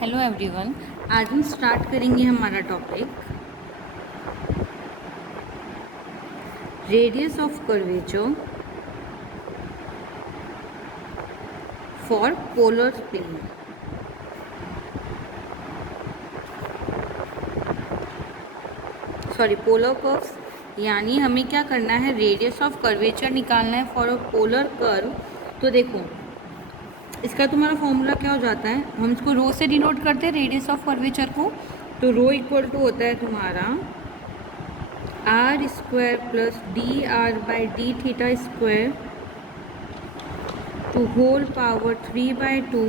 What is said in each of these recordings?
Hello everyone. आज हम start करेंगे हमारा topic radius of curvature for polar plane. Polar curves, यानी हमें क्या करना है, रेडियस ऑफ कर्वेचर निकालना है फॉर अ पोलर कर्व। तो देखो इसका तुम्हारा फॉर्मूला क्या हो जाता है, हम इसको रो से डिनोट करते हैं रेडियस ऑफ कर्वेचर को। तो रो इक्वल टू होता है तुम्हारा r square plus D R by D theta square to whole power 3/2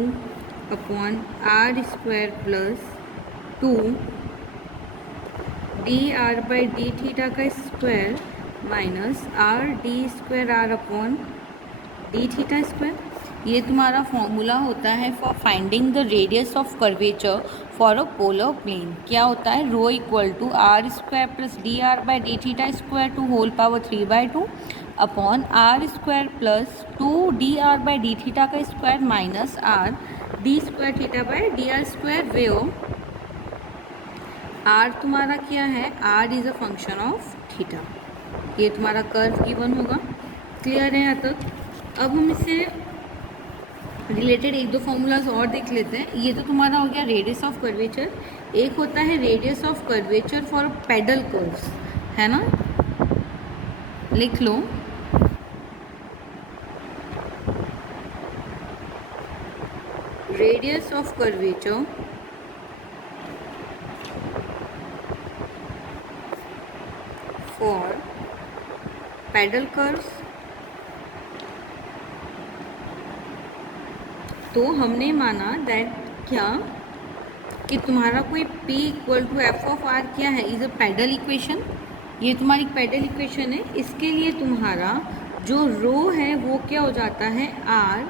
upon r square plus 2 D R by D theta का square minus r d square are upon d theta square. ये तुम्हारा formula होता है for finding the radius of curvature for a polar plane. क्या होता है, rho equal to r square plus D R by D theta square to whole power 3/2 upon r square plus 2 D R by D theta का square minus r d square theta by d r square. Where r तुम्हारा क्या है, r is a function of theta. ये तुम्हारा curve given होगा। Clear है यहाँ तक? अब हम इससे रिलेटेड एक दो फॉर्मूलाज और देख लेते हैं। ये तो तुम्हारा हो गया रेडियस ऑफ कर्वेचर। एक होता है radius of curvature for pedal curves, है ना, लिख लो। Radius of curvature for pedal curves. तो हमने माना दैट क्या कि तुम्हारा कोई P equal to f of r क्या है, इज अ पेडल इक्वेशन। ये तुम्हारी पेडल इक्वेशन है। इसके लिए तुम्हारा जो रो है वो क्या हो जाता है, are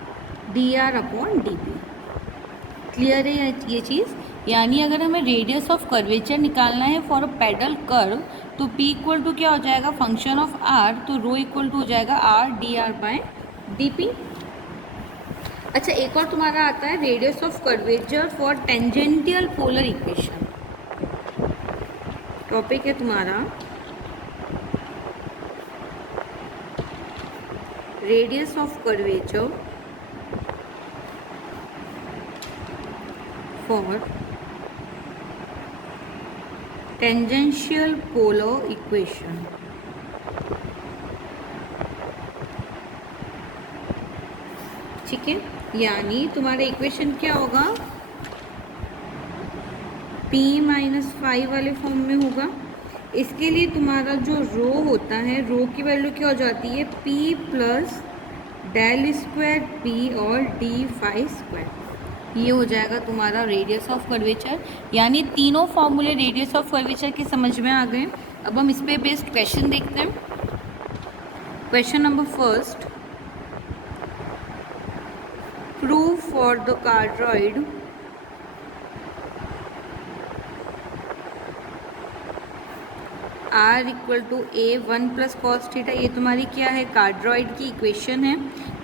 d are upon D P. Clear है ये चीज़? यानी अगर हमें रेडियस ऑफ कर्वेचर निकालना है फॉर अ पेडल कर्व तो P इक्वल टू क्या हो जाएगा, फंक्शन ऑफ R, तो रो इक्वल टू हो जाएगा r d r by d p. अच्छा, एक और तुम्हारा आता है radius of curvature for tangential polar equation. Topic है तुम्हारा radius of curvature for tangential polar equation. ठीक है, यानी तुम्हारा इक्वेशन क्या होगा, P माइनस 5 वाले फॉर्म में होगा। इसके लिए तुम्हारा जो रो होता है, रो की वैल्यू क्या हो जाती है, P plus del square P और डी फाई स्क्वायर। ये हो जाएगा तुम्हारा रेडियस ऑफ कर्वेचर। यानी तीनों फॉर्मूले रेडियस ऑफ कर्वेचर के समझ में आ गए। अब हम इस पे बेस्ड क्वेश्चन देखते हैं। Question number first, prove for the cardioid r equal to a 1 plus cos theta. ये तुम्हारी क्या है, कार्ड्रॉइड की इक्वेशन है।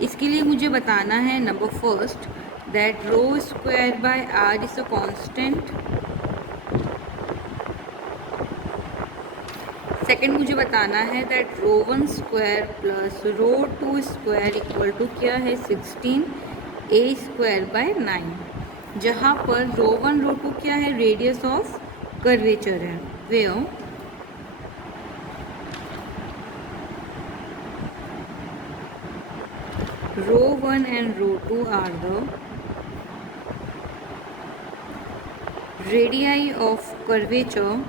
इसके लिए मुझे बताना है number first that rho square by r is a constant. Second मुझे बताना है that rho 1 square plus rho 2 square equal to क्या है, 16 a स्क्वायर बाय 9, जहाँ पर रो 1 रो 2 क्या है, रेडियस ऑफ कर्वेचर है। Where rho 1 and rho 2 are the radii of curvature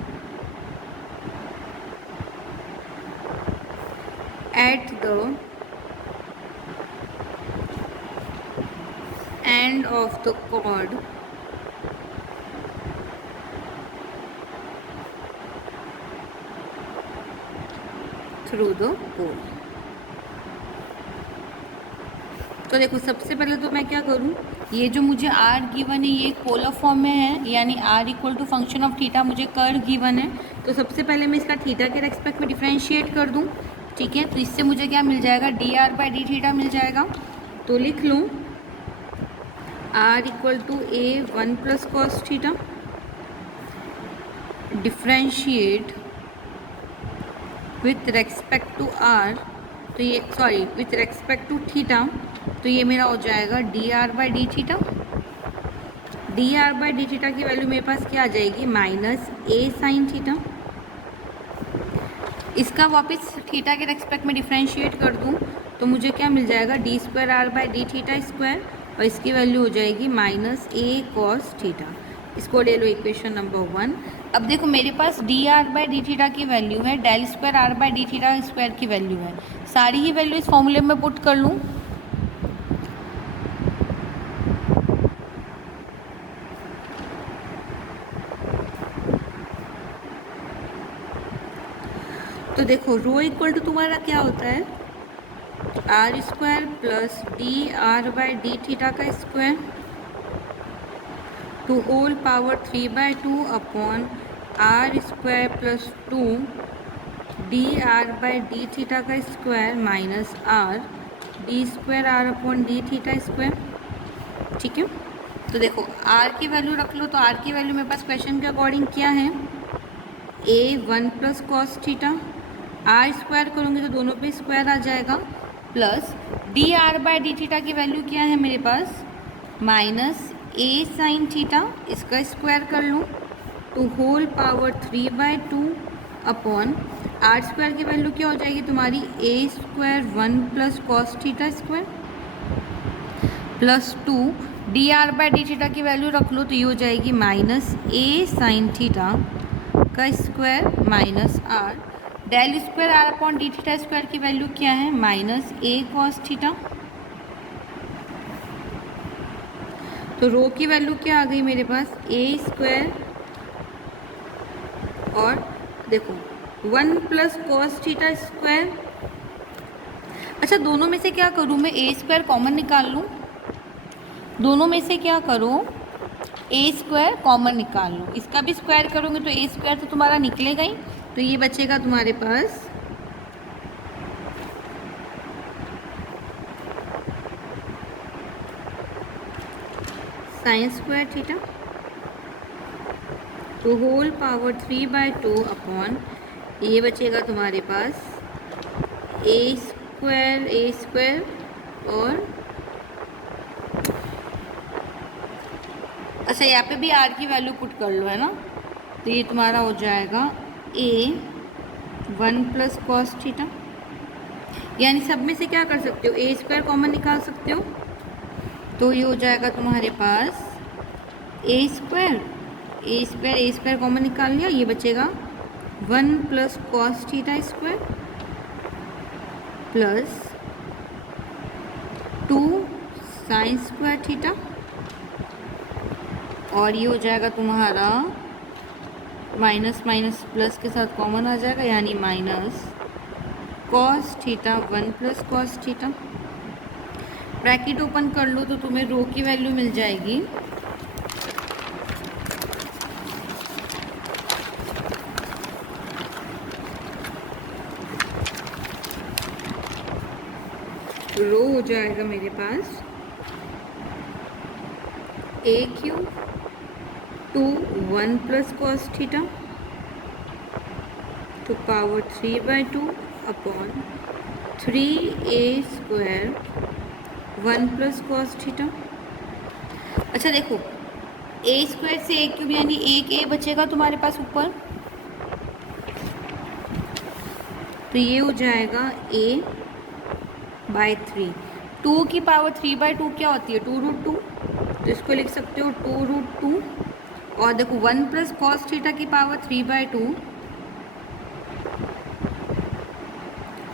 at the end of the chord through the pole। तो देखो सबसे पहले तो मैं क्या करूँ, ये जो मुझे आर गिवन है ये एक पोलर फॉर्म में है, यानी r equal to function of theta मुझे कर्व गिवन है। तो सबसे पहले मैं इसका थीटा के रेस्पेक्ट में डिफ्रेंशिएट कर दूँ। ठीक है, तो इससे मुझे क्या मिल जाएगा, d are by D theta मिल जाएगा। तो लिख लूँ r equal to a 1 plus cos theta, differentiate with respect to r, तो ये sorry with respect to theta, तो ये मेरा हो जाएगा d are by D theta. D are by D theta की वैल्यू मेरे पास क्या आ जाएगी, माइनस ए साइन थीटा। इसका वापस थीटा के रेस्पेक्ट में डिफ्रेंशिएट कर दूँ तो मुझे क्या मिल जाएगा, d square r by D theta square, और इसकी वैल्यू हो जाएगी माइनस ए कॉस थीटा। इसको ले लो इक्वेशन नंबर 1। अब देखो मेरे पास d are by D theta की वैल्यू है, del square r by D theta square की वैल्यू है, सारी ही वैल्यू इस फॉर्मूले में पुट कर लूँ। तो देखो रो इक्वल टू तुम्हारा क्या होता है, r square plus D R by D theta का square to whole power 3/2 upon r square plus 2 D R by D theta का square minus r d square are upon d theta square. ठीक है, तो देखो are की value रख लो, तो आर की वैल्यू मेरे पास क्वेश्चन के अकॉर्डिंग क्या है, a 1 plus cos theta, are square करूँगी तो दोनों पे स्क्वायर आ जाएगा, plus D R by D theta की वैल्यू क्या है मेरे पास, माइनस ए साइन थीटा, इसका स्क्वायर कर लूँ to whole power 3/2 upon r square की वैल्यू क्या हो जाएगी तुम्हारी, a square 1 plus cos theta square plus 2 D R by D theta की वैल्यू रख लो तो ये हो जाएगी माइनस ए साइन थीटा का square minus are, del square are upon d theta square की वैल्यू क्या है, माइनस ए कॉस थीटा। तो रो की वैल्यू क्या आ गई मेरे पास, ए स्क्वायर और देखो 1 प्लस कॉस थीटा स्क्वायर। अच्छा दोनों में से क्या करूँ मैं, ए स्क्वायर कॉमन निकाल लूँ, दोनों में से क्या करो, ए स्क्वायर कॉमन निकाल लो, इसका भी स्क्वायर करोगे तो ए स्क्वायर तो तुम्हारा निकलेगा ही, तो ये बचेगा तुम्हारे पास sine square theta to whole power 3/2 upon ये बचेगा तुम्हारे पास ए स्क्वायर और अच्छा यहाँ पे भी आर की वैल्यू पुट कर लो, है ना, तो ये तुम्हारा हो जाएगा ए 1 प्लस कॉस थीटा, यानी सब में से क्या कर सकते हो, ए स्क्वायर कॉमन निकाल सकते हो, तो ये हो जाएगा तुम्हारे पास ए स्क्वायर कॉमन निकाल लिया, ये बचेगा 1 plus cos theta square plus 2 sign square theta, और ये हो जाएगा तुम्हारा माइनस माइनस प्लस के साथ कॉमन आ जाएगा, यानी minus cos theta 1 plus cos theta. Bracket open कर लो तो तुम्हें रो की वैल्यू मिल जाएगी रो हो जाएगा मेरे पास a q to 1 plus cos theta to power 3/2 upon 3a square 1 plus cos theta. अच्छा देखो ए स्क्वायर से ए क्यूब यानी एक ए बचेगा तुम्हारे पास ऊपर, तो ये हो जाएगा a बाई 3, 2 की पावर 3/2 क्या होती है, 2√2, तो इसको लिख सकते हो 2√2, और देखो 1 प्लस कॉस थीटा की पावर 3/2,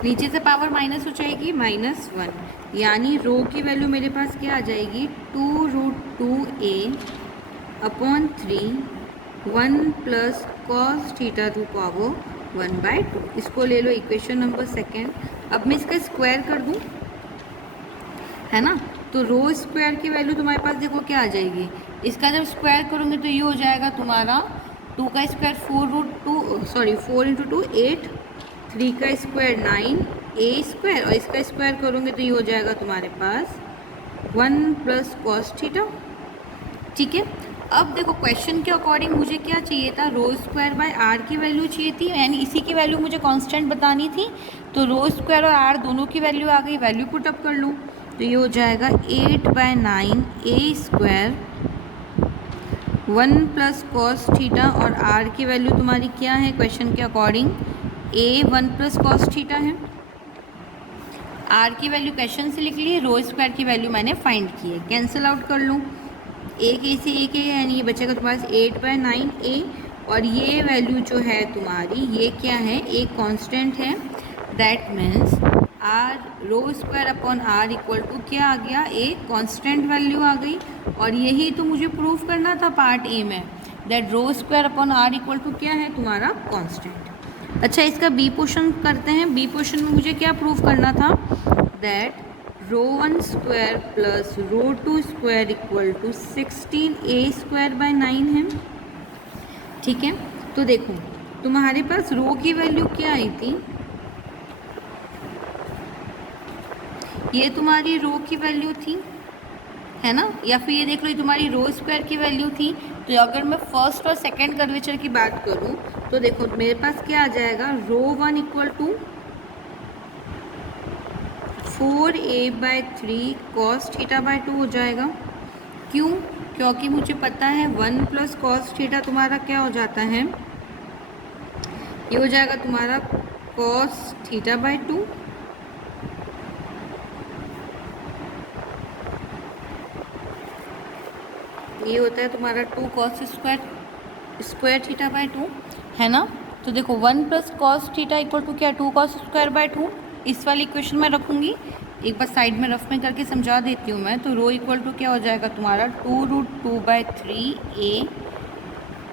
नीचे से पावर माइनस हो जाएगी -1, यानी रो की वैल्यू मेरे पास क्या आ जाएगी 2√2a upon 3 1 plus cos theta to power 1/2। इसको ले लो इक्वेशन नंबर 2। अब मैं इसका स्क्वायर कर दूं, है ना, तो रो स्क्वायर की वैल्यू तुम्हारे पास देखो क्या आ जाएगी, इसका जब स्क्वायर करोगे तो ये हो जाएगा तुम्हारा 2 का स्क्वायर 4 × 2 8, 3 का स्क्वायर 9 a स्क्वायर, और इसका स्क्वायर करोगे तो ये हो जाएगा तुम्हारे पास 1 प्लस कॉस थीटा। ठीक है, अब देखो क्वेश्चन के अकॉर्डिंग मुझे क्या चाहिए था, रो स्क्वायर बाय आर की वैल्यू चाहिए थी, यानी इसी की वैल्यू मुझे कांस्टेंट बतानी थी। तो रो स्क्वायर और आर दोनों की वैल्यू आ गई, वैल्यू पुट अप कर लूँ तो ये हो जाएगा 8/9 ए स्क्वायर 1 प्लस कॉस थीटा, और आर की वैल्यू तुम्हारी क्या है क्वेश्चन के अकॉर्डिंग, ए 1 प्लस कॉस थीटा है। आर की वैल्यू क्वेश्चन से लिख ली है, रो स्क्वायर की वैल्यू मैंने फाइंड की है। कैंसिल आउट कर लूँ, एक ए से एक है, यानी ये बचेगा तुम्हारे पास 8/9 ए, और ये वैल्यू जो है तुम्हारी ये क्या है, एक कांस्टेंट है। That means r rho square upon r equal to क्या आ गया, एक कांस्टेंट वैल्यू आ गई। और यही तो मुझे प्रूव करना था पार्ट ए में, that rho square upon r equal to क्या है तुम्हारा कांस्टेंट। अच्छा, इसका बी पोर्शन करते हैं। बी पोर्शन में मुझे क्या प्रूव करना था, that rho 1 square plus rho 2 square equal to 16 square by 9 है। ठीक है, तो देखो तुम्हारे पास रो की वैल्यू क्या आई थी, ये तुम्हारी रो की वैल्यू थी, है ना, या फिर ये देख लो ये तुम्हारी रो स्क्वायर की वैल्यू थी। तो अगर मैं फर्स्ट और सेकंड कर्वेचर की बात करूँ तो देखो मेरे पास क्या आ जाएगा, rho 1 equal to 4a/3 cos theta by 2 हो जाएगा। क्यों, क्योंकि मुझे पता है 1 प्लस कॉस थीटा तुम्हारा क्या हो जाता है, ये हो जाएगा तुम्हारा कॉस थीटा बाय 2। ये होता है तुम्हारा 2 कॉस स्क्वायर थीटा बाय 2, है ना। तो देखो 1 plus cos theta equal to क्या, 2 कॉस स्क्वायर बाय 2। इस वाली इक्वेशन में रखूँगी, एक बार साइड में रफ में करके समझा देती हूँ मैं। तो रो इक्वल टू क्या हो जाएगा तुम्हारा 2√2/3a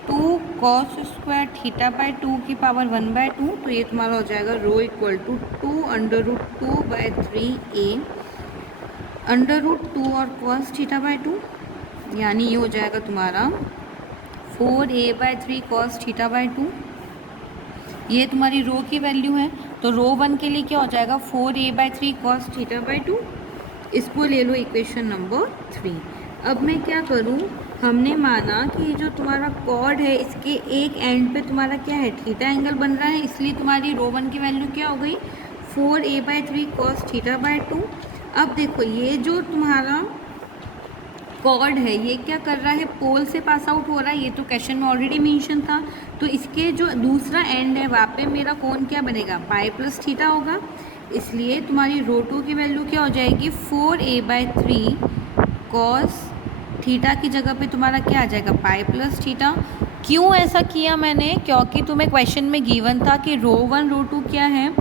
2 cos square theta by 2 की पावर 1/2। तो ये तुम्हारा हो जाएगा रो इक्वल टू 2√2/3a √2 और कॉस थीटा बाय 2, यानी ये हो जाएगा तुम्हारा 4a/3 कॉस थीटा बाय 2। ये तुम्हारी रो की वैल्यू है। तो रो 1 के लिए क्या हो जाएगा, 4a/3 कॉस थीटा बाय 2। इसको ले लो इक्वेशन नंबर 3। अब मैं क्या करूँ, हमने माना कि जो तुम्हारा कॉर्ड है इसके एक एंड पे तुम्हारा क्या है, थीटा एंगल बन रहा है, इसलिए तुम्हारी रो 1 की वैल्यू क्या हो गई, 4a/3 कॉस थीटा बाय 2। अब देखो ये जो तुम्हारा कॉर्ड है ये क्या कर रहा है, पोल से पास आउट हो रहा है, ये तो क्वेश्चन में ऑलरेडी मेंशन था। तो इसके जो दूसरा एंड है वहाँ पे मेरा कोण क्या बनेगा, पाई प्लस थीटा होगा। इसलिए तुम्हारी रो 2 की वैल्यू क्या हो जाएगी, 4a/3 कॉस थीटा की जगह पे तुम्हारा क्या आ जाएगा, पाई प्लस थीटा। क्यों ऐसा किया मैंने, क्योंकि तुम्हें क्वेश्चन में गिवन था कि रो 1 रो 2 क्या है,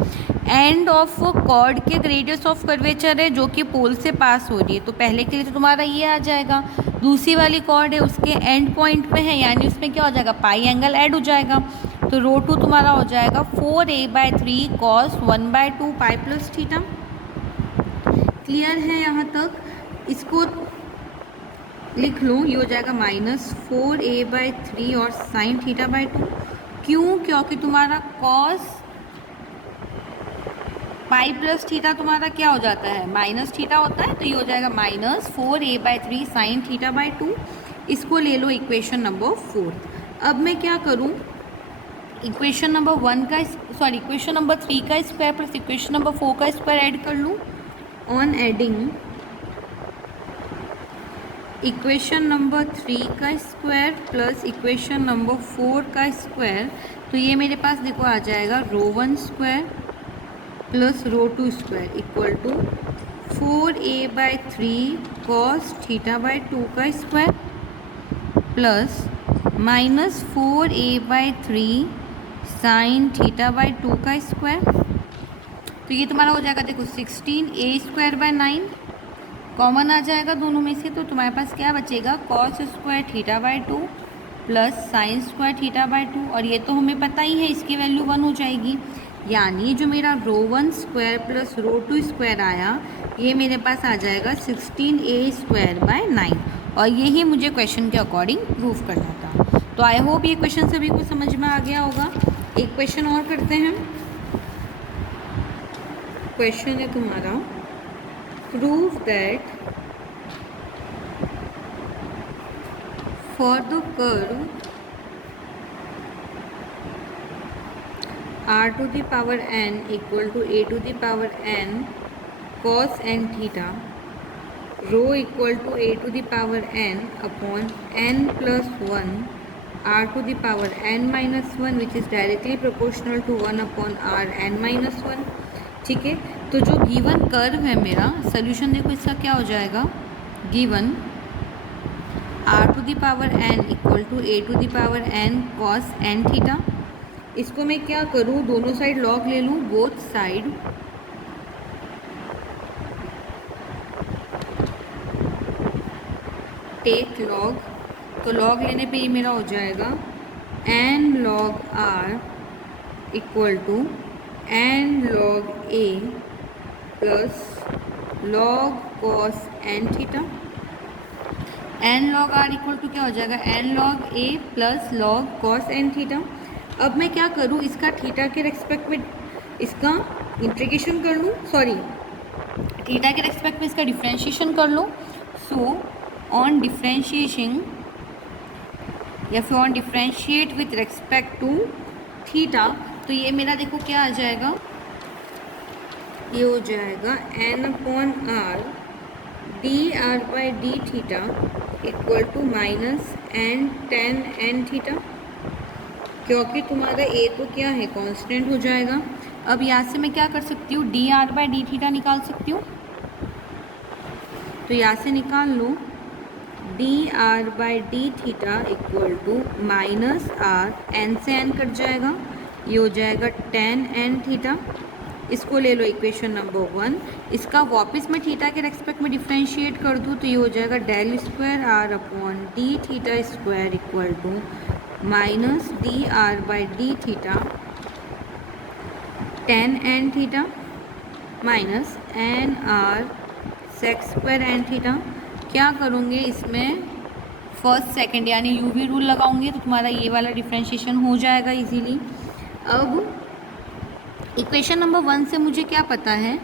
एंड ऑफ कॉर्ड के रेडियस ऑफ कर्वेचर है जो कि पोल से पास हो रही है। तो पहले के लिए तो तुम्हारा ये आ जाएगा, दूसरी वाली कॉर्ड है उसके एंड पॉइंट पे है, यानी उसमें क्या हो जाएगा, पाई एंगल ऐड हो जाएगा। तो रो 2 तुम्हारा हो जाएगा 4a/3 cos 1/2 pi plus theta. Clear है यहाँ तक, इसको लिख लो, ये हो जाएगा -4a/3 और साइन थीटा बाय 2। क्यों, क्योंकि तुम्हारा कॉस पाई प्लस थीटा तुम्हारा क्या हो जाता है, माइनस थीटा होता है। तो ये हो जाएगा -4a/3 साइन थीटा बाय 2। इसको ले लो इक्वेशन नंबर 4। अब मैं क्या करूँ, इक्वेशन नंबर 3 का स्क्वायर प्लस इक्वेशन नंबर 4 का स्क्वायर ऐड कर लूँ। ऑन एडिंग इक्वेशन नंबर 3 का स्क्वायर प्लस इक्वेशन नंबर 4 का स्क्वायर, तो ये मेरे पास देखो आ जाएगा rho 1 square plus rho 2 square equal to 4a/3 cos theta by 2 का square plus -4a/3 sine theta by 2 का स्क्वायर। तो ये तुम्हारा हो जाएगा देखो 16a²/9 कॉमन आ जाएगा दोनों में से। तो तुम्हारे पास क्या बचेगा, cos square theta by 2 plus sign square theta by 2, और ये तो हमें पता ही है इसकी वैल्यू 1 हो जाएगी। यानी जो मेरा रो 1 स्क्वायर प्लस रो 2 स्क्वायर आया, ये मेरे पास आ जाएगा 16a²/9, और यही मुझे क्वेश्चन के अकॉर्डिंग प्रूफ करना था। तो आई होप ये क्वेश्चन सभी को समझ में आ गया होगा। एक क्वेश्चन और करते हैं। क्वेश्चन है तुम्हारा, prove that for the curve r to the power n equal to a to the power n cos n theta, rho equal to a to the power n upon n plus 1 r to the power n minus 1 which is directly proportional to 1 upon r n minus 1। ठीक है, तो जो given curve है मेरा solution देखो इसका क्या हो जाएगा, given r to the power n equal to a to the power n cos n theta. इसको मैं क्या करूँ, दोनों साइड लॉग ले लूँ, बोथ साइड टेक लॉग, तो लॉग लेने पे ये मेरा हो जाएगा n log r equal to n log a plus log cos n theta. n log r equal to क्या हो जाएगा, n log a plus log cos n theta. अब मैं क्या करूँ, इसका थीटा के रेस्पेक्ट में इसका इंटीग्रेशन कर लूँ, सॉरी थीटा के रेस्पेक्ट में इसका डिफ्रेंशिएशन कर लो। सो ऑन डिफ्रेंशिएशन या फिर on differentiate with respect to theta, तो ये मेरा देखो क्या आ जाएगा, ये हो जाएगा n upon r d are by D theta equal to minus n tan n theta, क्योंकि तुम्हारा a तो क्या है कांस्टेंट हो जाएगा। अब यहाँ से मैं क्या कर सकती हूँ, d are by D theta निकाल सकती हूँ, तो यहाँ से निकाल लो d are by D theta equal to minus r, n से एन कट जाएगा, ये हो जाएगा tan n थीटा। इसको ले लो इक्वेशन नंबर 1, इसका वापस मैं थीटा के रेस्पेक्ट में डिफ्रेंशिएट कर दूँ तो ये हो जाएगा del square are upon d theta square equal to minus d are by D theta tan n theta minus N R sec square N theta. क्या करूँगे इसमें फर्स्ट सेकंड यानी यूवी रूल लगाऊंगे तो तुम्हारा ये वाला डिफ्रेंशिएशन हो जाएगा इजीली। अब इक्वेशन नंबर 1 से मुझे क्या पता है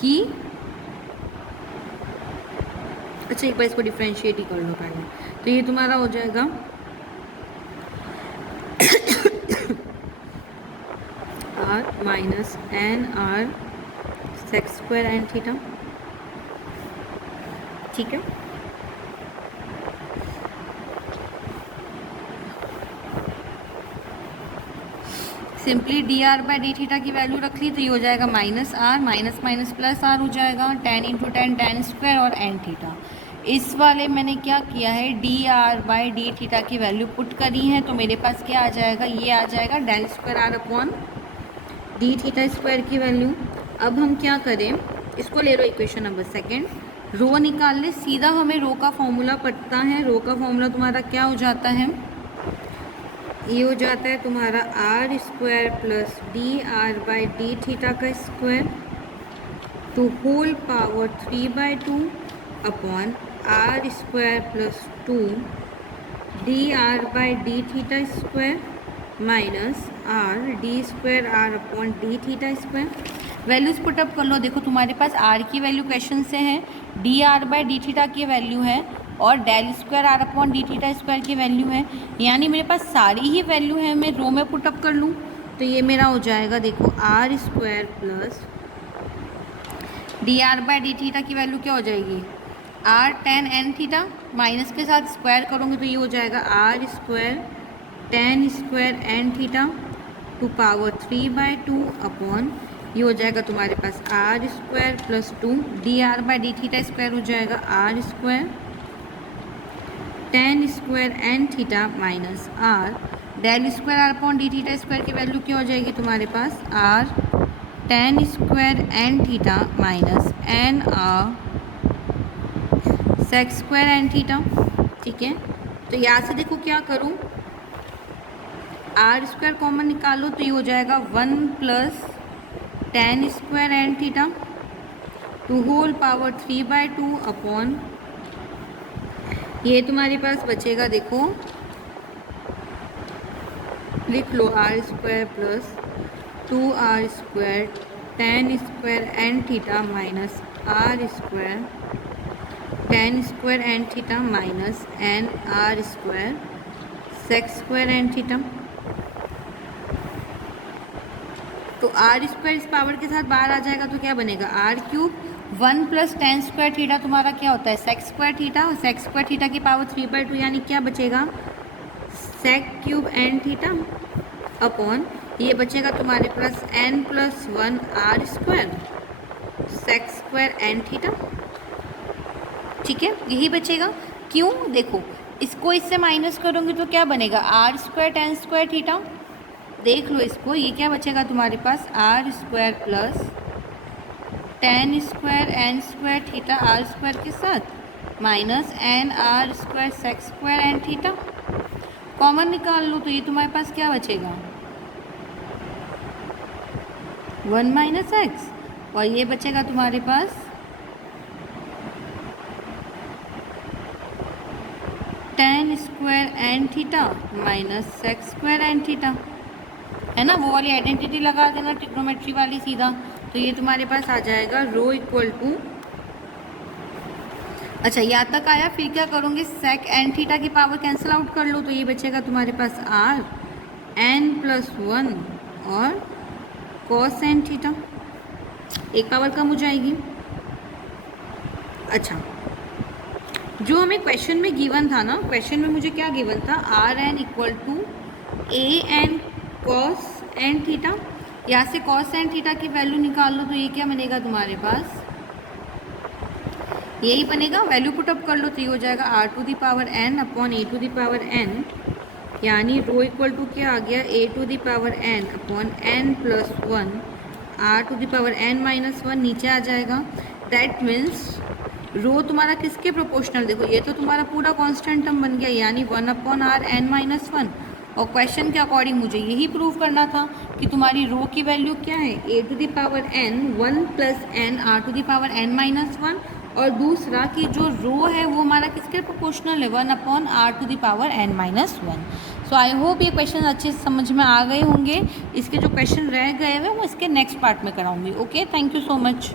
कि, अच्छा एक बार इसको डिफ्रेंशिएट ही कर लो पहले, तो ये तुम्हारा हो जाएगा r minus N R sec square N theta. ठीक है, simply d are by D theta की वैल्यू रख ली तो ये हो जाएगा minus r, minus minus plus r हो जाएगा, tan into tan tan square और एन थीटा। इस वाले मैंने क्या किया है, d are by D theta की वैल्यू पुट करी है, तो मेरे पास क्या आ जाएगा, ये आ जाएगा del square are upon d theta square की वैल्यू। अब हम क्या करें, इसको ले लो इक्वेशन नंबर 2, रो निकाल ले, सीधा हमें रो का फॉर्मूला पड़ता है। रो का फॉर्मूला तुम्हारा क्या हो जाता है, ये हो जाता है तुम्हारा r square plus D R by D theta का square to whole power 3/2 upon r square plus 2 D R by D theta square minus r d square are upon d theta square. Values put up कर लो, देखो तुम्हारे पास r की value question से है, d are by D theta की value है और del square are upon d theta square की वैल्यू है, यानी मेरे पास सारी ही वैल्यू है। मैं रो में पुटअप कर लूँ तो ये मेरा हो जाएगा, देखो R square plus D R by D theta की वैल्यू क्या हो जाएगी, R tan N theta, minus के साथ स्क्वायर करोगे तो ये हो जाएगा R square tan square N theta to power 3/2 upon ये हो जाएगा तुम्हारे पास R square plus 2 D R by D theta square हो जाएगा R square tan square N theta minus are del square are upon d theta square की value क्या हो जाएगी तुम्हारे पास, R tan square N theta minus N R sec square N theta. ठीक है, तो यहाँ से देखो क्या करूँ, आर स्क्वायर कॉमन निकालो तो ये हो जाएगा 1 plus tan square N theta to whole power 3/2 upon ये तुम्हारे पास बचेगा, देखो लिख लो R square plus 2r square tan square N theta minus R square tan square N theta minus N R square sec square N theta. तो R square इस power के साथ बाहर आ जाएगा तो क्या बनेगा R cube 1 plus tan square theta तुम्हारा क्या होता है सेक स्क्वायर थीटा, और सेक स्क्वायर थीटा की पावर 3/2 यानी क्या बचेगा sec cube N theta upon ये बचेगा तुम्हारे पास N plus 1 R square sec square N theta. ठीक है, यही बचेगा। क्यों, देखो इसको इससे माइनस करोगे तो क्या बनेगा R square tan square theta, देख लो इसको, ये क्या बचेगा तुम्हारे पास R square plus tan square N square theta are square के साथ minus N R square sec square N theta. Common निकाल लो तो ये तुम्हारे पास क्या बचेगा 1 माइनस एक्स, और ये बचेगा तुम्हारे पास tan square N theta minus sec square N theta, है ना। वो वाली आइडेंटिटी लगा देना ट्रिग्नोमेट्री वाली सीधा, तो ये तुम्हारे पास आ जाएगा रो इक्वल टू, अच्छा यहाँ तक आया। फिर क्या करोगे सेक एन थीटा की पावर कैंसिल आउट कर लो तो ये बचेगा तुम्हारे पास आर एन प्लस 1 और कॉस एन थीटा, एक पावर कम हो जाएगी। अच्छा, जो हमें क्वेश्चन में गिवन था ना, क्वेश्चन में मुझे क्या गिवन था r n equal to a n cos n theta, यहाँ से कॉस एन थीटा की वैल्यू निकाल लो तो ये क्या बनेगा तुम्हारे पास यही बनेगा, वैल्यू पुटअप कर लो तो ये हो जाएगा R to the power N upon A to the power N, यानी रो इक्वल टू क्या आ गया A to the power N upon N plus 1 R to the power N minus 1 नीचे आ जाएगा। दैट मीन्स रो तुम्हारा किसके प्रोपोर्शनल, देखो ये तो तुम्हारा पूरा कांस्टेंट टर्म बन गया यानी 1 अपॉन आर एन माइनस 1, और क्वेश्चन के अकॉर्डिंग मुझे यही प्रूव करना था कि तुम्हारी रो की वैल्यू क्या है A to the power N 1 plus N R to the power N minus 1, और दूसरा कि जो रो है वो हमारा किसके प्रोपोर्शनल है 1 upon r to the power N minus 1। So I hope ये क्वेश्चन अच्छे से समझ में आ गए होंगे। इसके जो क्वेश्चन रह गए हैं वो इसके नेक्स्ट पार्ट में कराऊंगी। Okay, thank you so much.